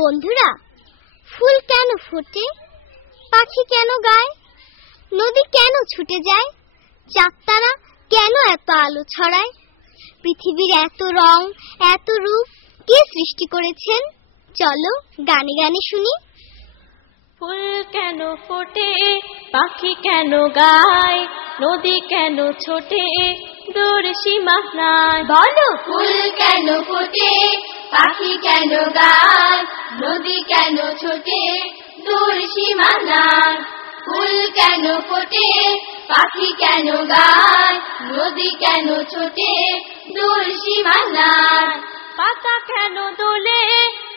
বন্ধুরা, ফুল কেন ফোটে, পাখি কেন গায়, নদী কেন ছুটে যায়, চাঁদতারা কেন এত আলো ছড়ায়, পৃথিবীর এত রং এত রূপ কে সৃষ্টি করেছেন? চলো গানে গানে শুনি। ফুল কেন ফোটে, পাখি কেন গায়, নদী কেন ছোটে, দূর সীমা নাই। বলো, ফুল কেন ফোটে, পাখি কেন গায়, নদী কেন ছোটে, দূর সীমা নাই। ফুল কেন ফোটে, পাখি কেন গায়, নদী কেন ছোটে, দূর সীমা নাই। পাতা কেন দোলে,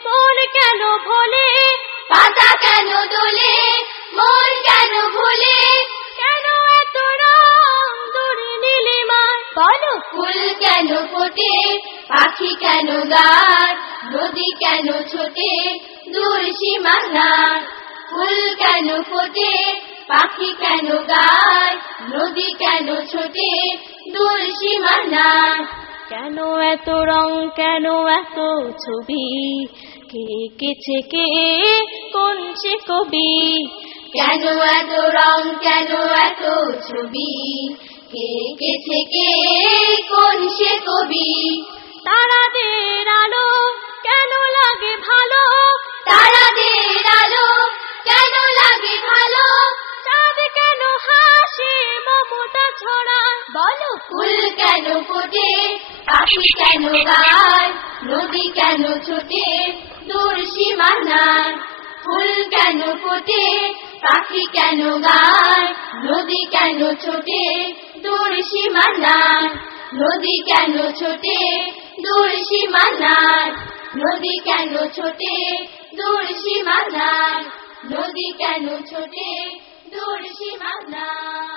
মন কেন ভোলে, পাতা কেন দোলে, মন কেন ভোলে, কেন এত রং দূর নীলিমায়। বলো, ফুল কেন ফোটে, পাখি কেন গায়, নদী কেন ছোটে, দূর সীমা নাই। ফুল কেন ফোটে, পাখি কেন গায়, নদী কেন ছোটে, দূর সীমা নাই। কেন এত রং, কেন এত ছবি, কে এঁকেছে কে, কোন সে কবি। কেন এত রং, কেন এত ছবি, কে এঁকেছে কে, কোন সে কবি। তারাদের আলো কেন লাগে ভালো, তারাদের আলো কেন লাগে ভালো, চাঁদ কেন হাসে মমতা ছড়ায়। বলো, ফুল কেন ফোটে, পাখি কেন গায়, নদী কেন ছোটে, দূর সীমা নাই। ফুল কেন ফোটে, পাখি কেন গায়, নদী কেন ছোটে, দূর সীমা নাই। নদী কেন ছোটে, দূর সীমা নাই। নদী কেন ছোটে, দূর সীমা নাই। নদী কেন ছোটে, দূর সীমা নাই।